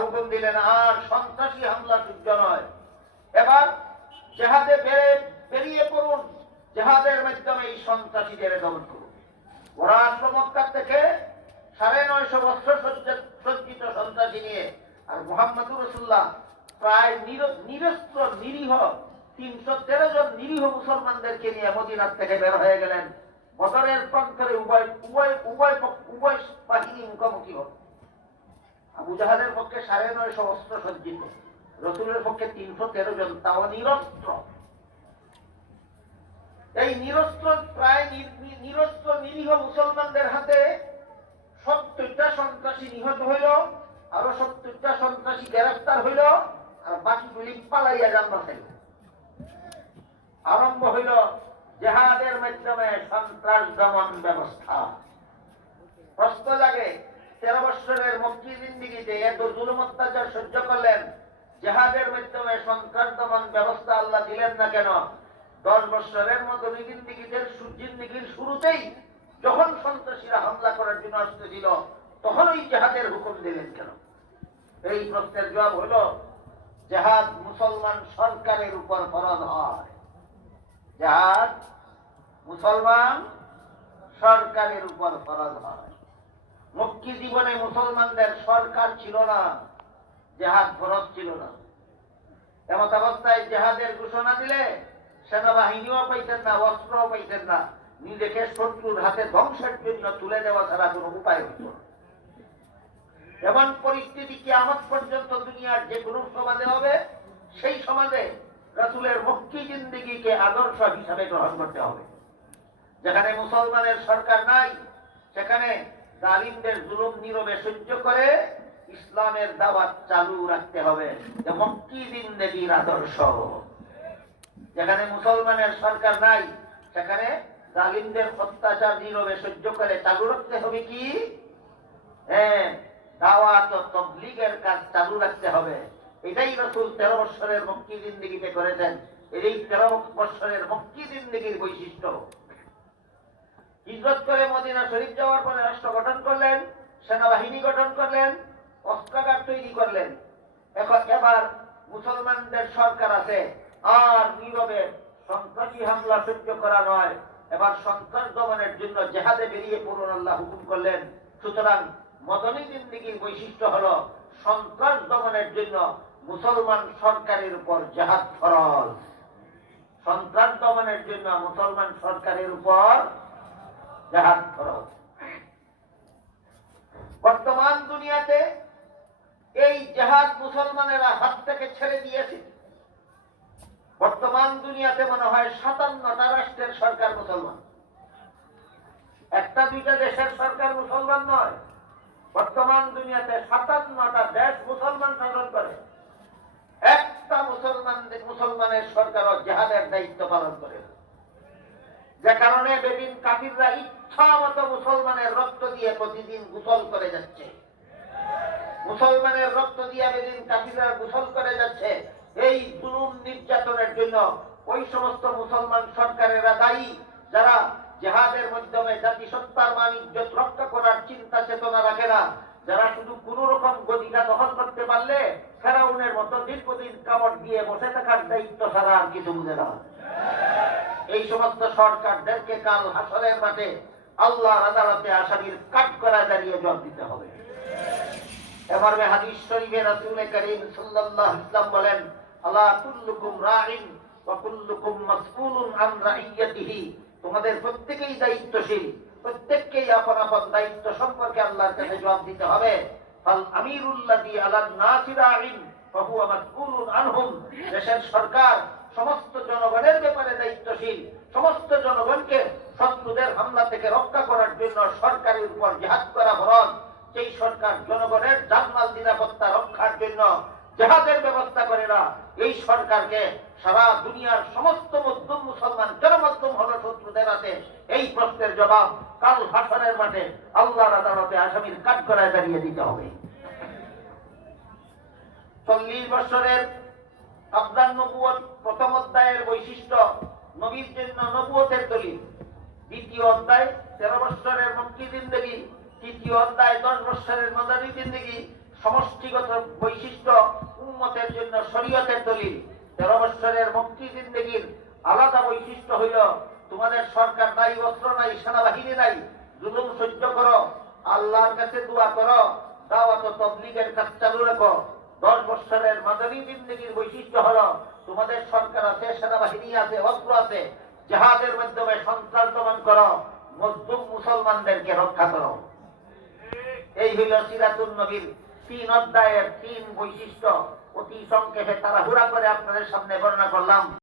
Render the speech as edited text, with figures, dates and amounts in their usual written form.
হুকুম দিলেন আর সন্ত্রাসী হামলা সহ্য নয়, এবার জেহাদে বেরিয়ে পড়ুন, জেহাদের মাধ্যমে এই সন্ত্রাসীদের দমন করুন। ওরা আসলো মক্কা থেকে ৯৫০ বছর সজ্জিত সন্ত্রাসী নিয়ে, আর মুহাম্মদুর রাসূলুল্লাহ প্রায় নিরস্ত্র নিরীহ ৩১৩ জন নিরীহ মুসলমানদেরকে নিয়ে মদিনার থেকে বের হয়ে গেলেন। বদরের প্রান্তরে উভয় বাহিনী মুখোমুখি হল। আবু জাহালের পক্ষে ৯৫০ অস্ত্র সজ্জিত, রসুলের পক্ষে ৩১৩ জন, তাও নিরস্ত্র। এই নিরস্ত্র প্রায় নিরস্ত্র নিরীহ মুসলমানদের হাতে ৭০টা সন্ত্রাসী নিহত হইল, আরো ৭০টা সন্ত্রাসী গ্রেফতার হইল, আর বাকিগুলি পালাইয়া যান বাঁচাইল। আরম্ভ হইল জেহাদের মাধ্যমে সন্ত্রাস দমন ব্যবস্থা। প্রশ্ন জাগে, 13 বৎসরের মক্কি জিন্দেগিতে এত জুলুম অত্যাচার সহ্য করলেন, জেহাদের মাধ্যমে সন্ত্রাস দমন ব্যবস্থা আল্লাহ দিলেন না কেন? 10 বৎসরের মতো জিন্দেগির শুরুতেই যখন সন্ত্রাসীরা হামলা করার জন্য আসতেছিল, তখন ওই জেহাদের হুকুম দিলেন কেন? এই প্রশ্নের জবাব হলো, জেহাদ মুসলমান সরকারের উপর ফরজ হয়। জেহাদ মুসলমান সরকারের উপর ফরজ হয়। মক্কি জীবনে মুসলমানদের সরকার ছিল না, জেহাদ ফরজ ছিল না। এমত অবস্থায় জেহাদের ঘোষণা দিলে সেনাবাহিনীও পাইতেন না, অস্ত্রও পাইতেন না, নিজেকে শত্রুর হাতে ধ্বংসের জন্য তুলে দেওয়া ছাড়া কোনো উপায় হইত না। এমন পরিস্থিতি কিয়ামত পর্যন্ত দুনিয়ার যে কোনো সমাজে হবে, সেই সমাজে রাসূলের মক্কি জিন্দেগিকে আদর্শ হিসাবে গ্রহণ করতে হবে। যেখানে মুসলমানের সরকার নাই, সেখানে জালিমদের জুলুম নীরবে সহ্য করে ইসলামের দাওয়াত চালু রাখতে হবে, যে মক্কি জিন্দেগির আদর্শ। যেখানে মুসলমানের সরকার নাই, সেখানে জালিমদের অত্যাচার নীরবে সহ্য করে চালু রাখতে হবে কি? দাওয়াত ও তাবলীগের কাজ চালু রাখতে হবে। এটাই রাসূল 13 বৎসরের মক্কি জিন্দেগিতে করেছেন। এই 13 বৎসরের মক্কি জিন্দেগির বৈশিষ্ট্য। হিজরত করে মদিনা শরীফ যাওয়ার পরে রাষ্ট্র গঠন করলেন, সেনাবাহিনী গঠন করলেন, অস্ত্রাগার তৈরি করলেন। এবার মুসলমানদের সরকার আছে, আর নীরবে সন্ত্রাসী হামলা সহ্য করা নয়, এবার সন্ত্রাস দমনের জন্য জেহাদে বেরিয়ে পড়ুন আল্লাহ হুকুম করলেন। সুতরাং মদনী জিন্দেগির বৈশিষ্ট্য হলো সন্ত্রাস দমনের জন্য মুসলমান সরকারের উপর জেহাদ ফরজ। সন্ত্রাস দমনের জন্য মুসলমান সরকারের উপর জেহাদ ফরজ। বর্তমান দুনিয়াতে এই জেহাদ মুসলমানেরা হাত থেকে ছেড়ে দিয়েছে। বর্তমান দুনিয়াতে মনে হয় 57টা রাষ্ট্রের সরকার মুসলমান, একটা দুইটা দেশের সরকার মুসলমান নয়। বর্তমান দুনিয়াতে 57টা দেশ মুসলমান শাসন করে, একটা মুসলমানের সরকারও জেহাদের দায়িত্ব পালন করে। যে কারণে বেদিন কাফিররা ইচ্ছা মতো মুসলমানের রক্ত দিয়ে প্রতিদিন গোসল করে যাচ্ছে। মুসলমানের রক্ত দিয়ে বেদিন কাফিররা গোসল করে যাচ্ছে। এই জুলুম নির্যাতনের জন্য ওই সমস্ত মুসলমান সরকারেরা দায়ী, যারা জেহাদের মাধ্যমে জাতিসত্তার মান ইজ্জত রক্ষা করার চিন্তা চেতনা রাখে না, যারা শুধু কোন রকম গদিটা দখল করতে পারলে ফেরাউনের মতো দীর্ঘদিন কামড় দিয়ে বসে থাকার দায়িত্ব ছাড়া আর কিছু বুঝে না। এই সমস্ত সরকারদেরকে কাল হাসরের মাঠে আল্লাহর আদালতে আসামির কাঠগড়া দাঁড়িয়ে জবাব দিতে হবে। এবার হাদিস শরীফে রাসূল করিম সাল্লাল্লাহু আলাইহি ওয়াসাল্লাম বলেন, আলা কুল্লুকুম রাঈন ওয়া কুল্লুকুম মাসউলুন আন রাইয়াতিহি। তোমাদের প্রত্যেকেই দায়িত্বশীল, প্রত্যেককেই আপন আপন দায়িত্ব সম্পর্কে আল্লাহর কাছে জবাব দিতে হবে। ফাল আমিরুল্লাযী আলান নাসি রাঈন ওয়া হুয়া মাসউলুন আনহুম। দেশের সরকার সমস্ত জনগণের ব্যাপারে দায়িত্বশীল। সমস্ত জনগণকে শত্রুদের হামলা থেকে রক্ষা করার জন্য সরকারের উপর জিহাদ করা ফরজ। যেই সরকার জনগণের জানমাল নিরাপত্তা রক্ষার জন্য জেহাদের ব্যবস্থা করে না, এই সরকারকে সারা দুনিয়ার সমস্ত মজলুম মুসলমান জনমাধ্যম হল শত্রুদের হাতে। এই প্রশ্নের জবাব কাল হাসরের মাঠে আল্লাহর আদালতে আসামির কাঠগড়ায় দাঁড়িয়ে দিতে হবে। 40 বছরের আবদান নবুয়ত প্রথম অধ্যায়ের বৈশিষ্ট্য, নবীর জন্য নবুয়তের দলিল। দ্বিতীয় অধ্যায় 13 বছরের মক্কি জিন্দেগি, তৃতীয় অধ্যায় 10 বছরের মদনী জিন্দেগি, সমষ্টিগত বৈশিষ্ট্য উম্মতের জন্য শরীয়তের দলিল। 13 বছরের মক্কি জিন্দেগির আলাদা বৈশিষ্ট্য হইল তোমাদের সরকার নাই, অস্ত্র নাই, সেনাবাহিনী নাই, জুলুম সহ্য করো, আল্লাহর কাছে দোয়া করো, দাওয়াত ও তাবলীগের কাজ চালু রাখো। 10 বছরের মাদানী জিন্দেগির বৈশিষ্ট্য হলো তোমাদের সরকার আছে, সেনাবাহিনী আছে, অস্ত্র আছে, জিহাদের মাধ্যমে সন্ত্রাস দমন করো, মজলুম মুসলমানদেরকে রক্ষা করো। এই হইল সিরাতুন নবীর 3 অধ্যায়ের 3 বৈশিষ্ট্য। অতি সংক্ষেপে তাড়াহুড়া করে আপনাদের সামনে বর্ণনা করলাম।